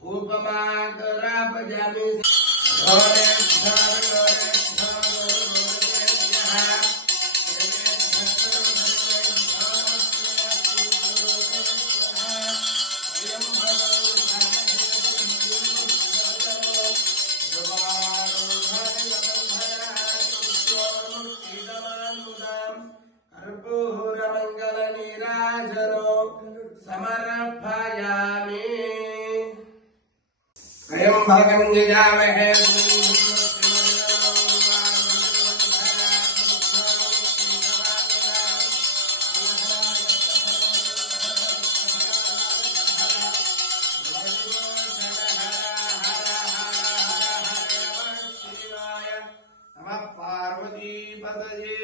धूपमाकरापजामि समर्पयामि। अयं भगवन्निजामहे पार्वतीपतये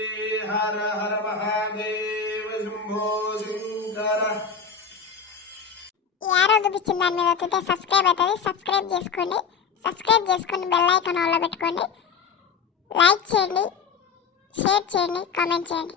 हर हर महादेव शंभो शंकर। యారో చూపించిన దాని మీద వస్తే సబ్స్క్రైబ్ అవుతుంది. సబ్స్క్రైబ్ చేసుకొని బెల్ ఐకాన్ ఆన్లో పెట్టుకోండి. లైక్ చేయండి, షేర్ చేయండి, కామెంట్ చేయండి.